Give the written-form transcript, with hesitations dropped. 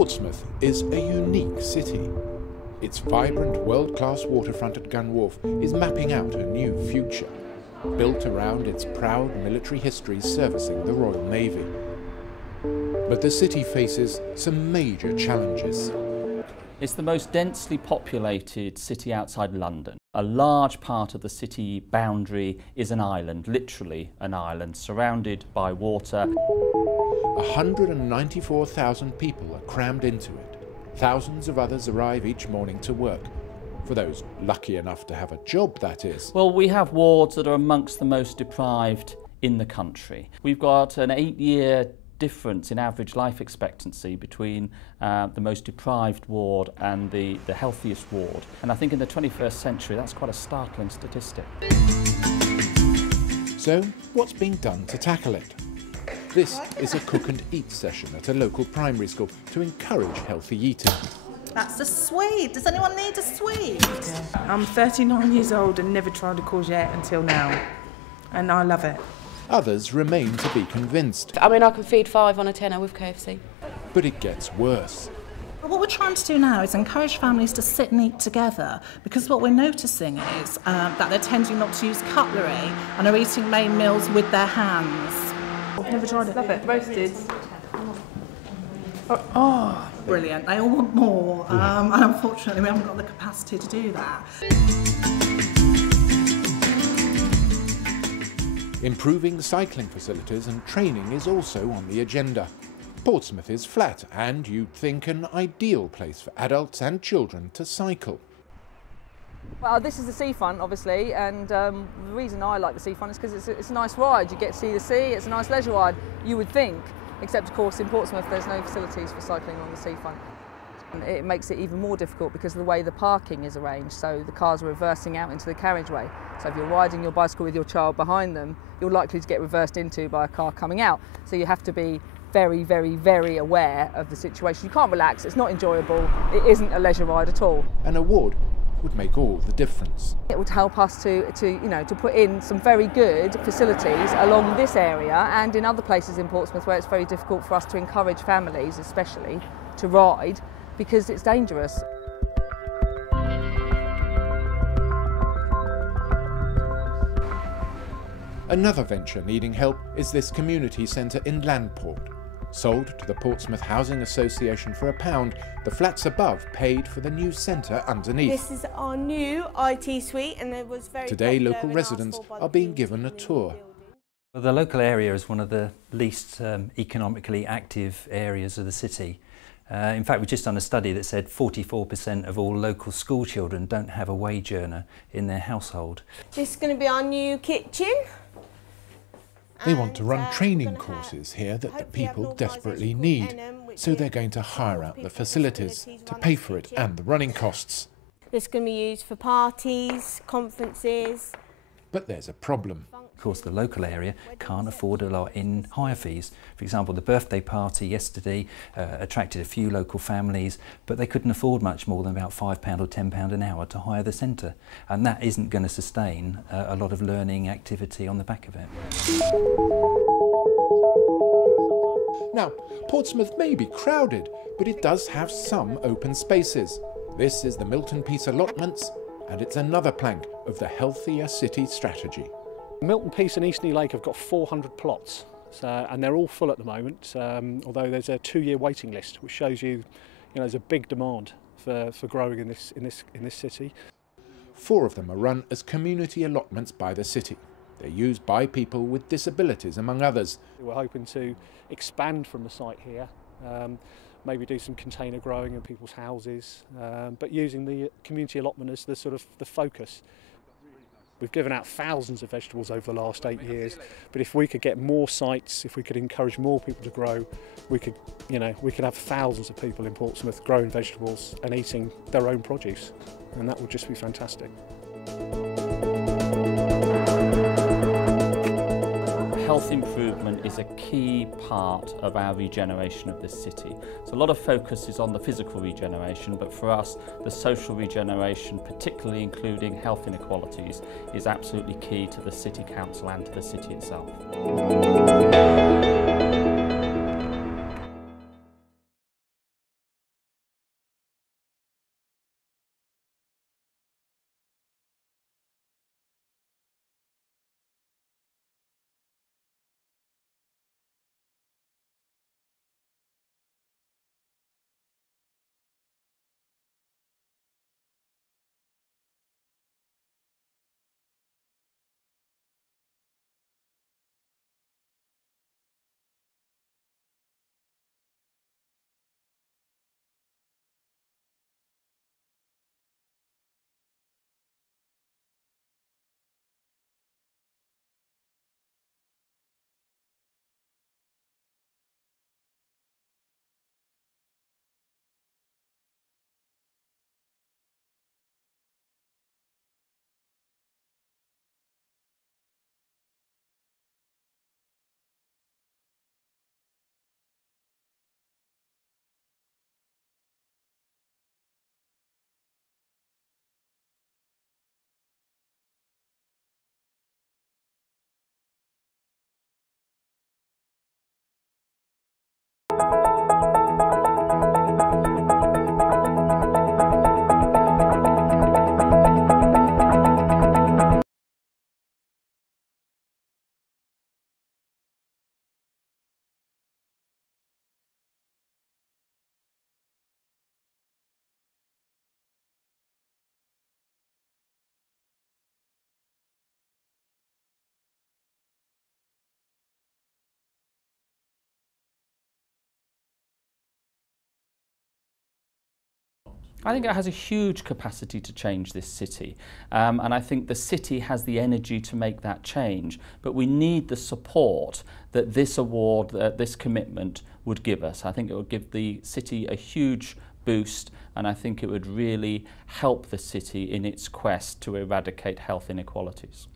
Portsmouth is a unique city. Its vibrant world-class waterfront at Gun Wharf is mapping out a new future, built around its proud military history servicing the Royal Navy. But the city faces some major challenges. It's the most densely populated city outside London. A large part of the city boundary is an island, literally an island, surrounded by water. 194,000 people are crammed into it. Thousands of others arrive each morning to work. For those lucky enough to have a job, that is. Well, we have wards that are amongst the most deprived in the country. We've got an 8-year difference in average life expectancy between the most deprived ward and the healthiest ward. And I think in the 21st century, that's quite a startling statistic. So, what's being done to tackle it? This is a cook and eat session at a local primary school to encourage healthy eating. That's a sweet. Does anyone need a sweet? I'm 39 years old and never tried a courgette until now, and I love it. Others remain to be convinced. I mean, I can feed 5 on a tenner with KFC. But it gets worse. What we're trying to do now is encourage families to sit and eat together, because what we're noticing is that they're tending not to use cutlery and are eating main meals with their hands. Never tried it. Love it. Roasted. Oh, brilliant. They all want more, and unfortunately we haven't got the capacity to do that. Improving cycling facilities and training is also on the agenda. Portsmouth is flat and, you'd think, an ideal place for adults and children to cycle. Well, this is the seafront, obviously, and the reason I like the seafront is because it's a nice ride. You get to see the sea, it's a nice leisure ride, you would think. Except, of course, in Portsmouth there's no facilities for cycling on the seafront. And it makes it even more difficult because of the way the parking is arranged, so the cars are reversing out into the carriageway. So if you're riding your bicycle with your child behind them, you're likely to get reversed into by a car coming out. So you have to be very, very, very aware of the situation. You can't relax, it's not enjoyable, it isn't a leisure ride at all. An award would make all the difference. It would help us to put in some very good facilities along this area and in other places in Portsmouth where it's very difficult for us to encourage families, especially, to ride because it's dangerous. Another venture needing help is this community centre in Landport. Sold to the Portsmouth Housing Association for £1, the flats above paid for the new centre underneath. This is our new IT suite, and it was very Today, local residents are being given a tour. Well, the local area is one of the least economically active areas of the city. In fact, we've just done a study that said 44% of all local school children don't have a wage earner in their household. This is going to be our new kitchen. They want to run training courses here that the people desperately need, so they're going to hire out the facilities to pay for it and the running costs. This is going to be used for parties, conferences. But there's a problem. Of course, the local area can't afford a lot in hire fees. For example, the birthday party yesterday attracted a few local families, but they couldn't afford much more than about £5 or £10 an hour to hire the centre. And that isn't going to sustain a lot of learning activity on the back of it. Now, Portsmouth may be crowded, but it does have some open spaces. This is the Milton Peace allotments, and it's another plank of the Healthier City strategy. Milton Peace and Eastney Lake have got 400 plots, and they're all full at the moment, although there's a 2-year waiting list, which shows you, there's a big demand for growing in this city. 4 of them are run as community allotments by the city. They're used by people with disabilities, among others. We're hoping to expand from the site here, maybe do some container growing in people's houses, but using the community allotment as the focus. We've given out thousands of vegetables over the last 8 years, but if we could get more sites, if we could encourage more people to grow, we could have thousands of people in Portsmouth growing vegetables and eating their own produce, and that would just be fantastic. Health improvement is a key part of our regeneration of this city. So a lot of focus is on the physical regeneration, but for us, the social regeneration, particularly including health inequalities, is absolutely key to the City Council and to the city itself. I think it has a huge capacity to change this city, and I think the city has the energy to make that change, but we need the support that this award, this commitment would give us. I think it would give the city a huge boost, and I think it would really help the city in its quest to eradicate health inequalities.